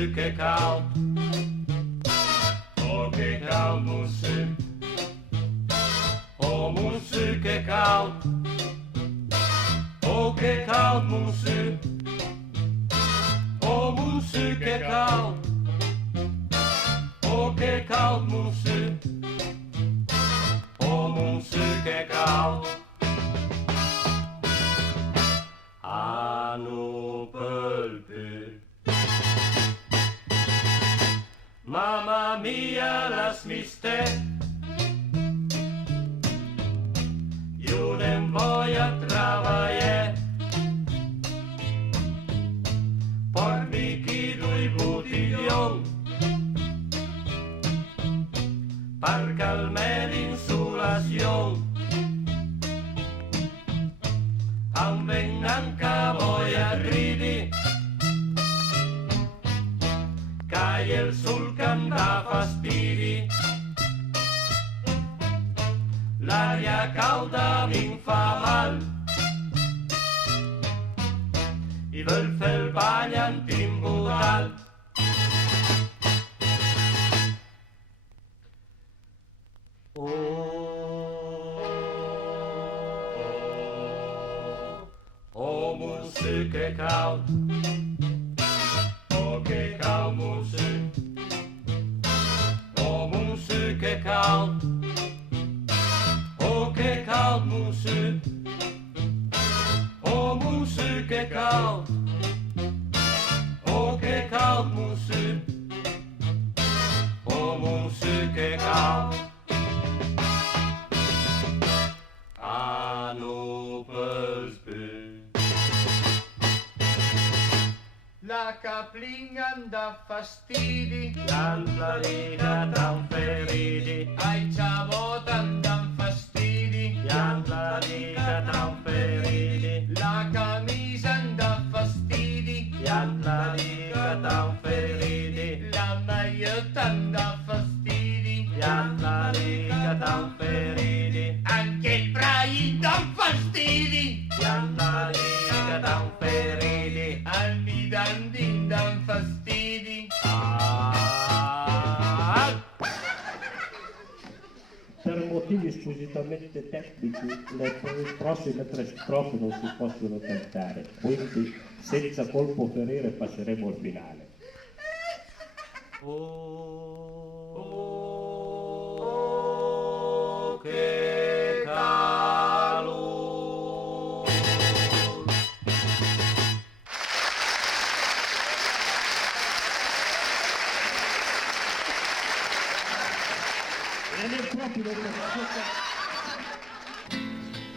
musse che cald, oh che cald musse, oh musse che cald, oh che cald musse, oh musse che cald, oh che cald musse, oh musse che cald. Anu pelpe. Mamma mia, las miste. Io non voglio travagliare. Pormi chi lui bottiglion. Per calmare l'insolazione. Anvengan che voglio ridi. Cai il sul canta fastidi, l'aria calda mi fa mal, i vol fer il bagno antimbudal. Oh, musse che cald, oh che cald musse, oh musse che cald, oh che cald musse, oh musse che cald, oh che cald musse, oh musse che cald. Anu pelpe. La caplinga dà fastidi, La riga dan feridi, ai ciavota dan fastidi, la riga dan feridi, la camisa dà fastidi, la riga dan feridi, la maglietta dà fastidi, la riga dan feridi, anche il brai dà fastidi, la riga dan feridi. al midandin dan fastidi. Per motivi squisitamente tecnici le prossime tre strofe non si possono cantare, quindi senza colpo ferire passeremo al finale. Oh, che calor. E nel proprio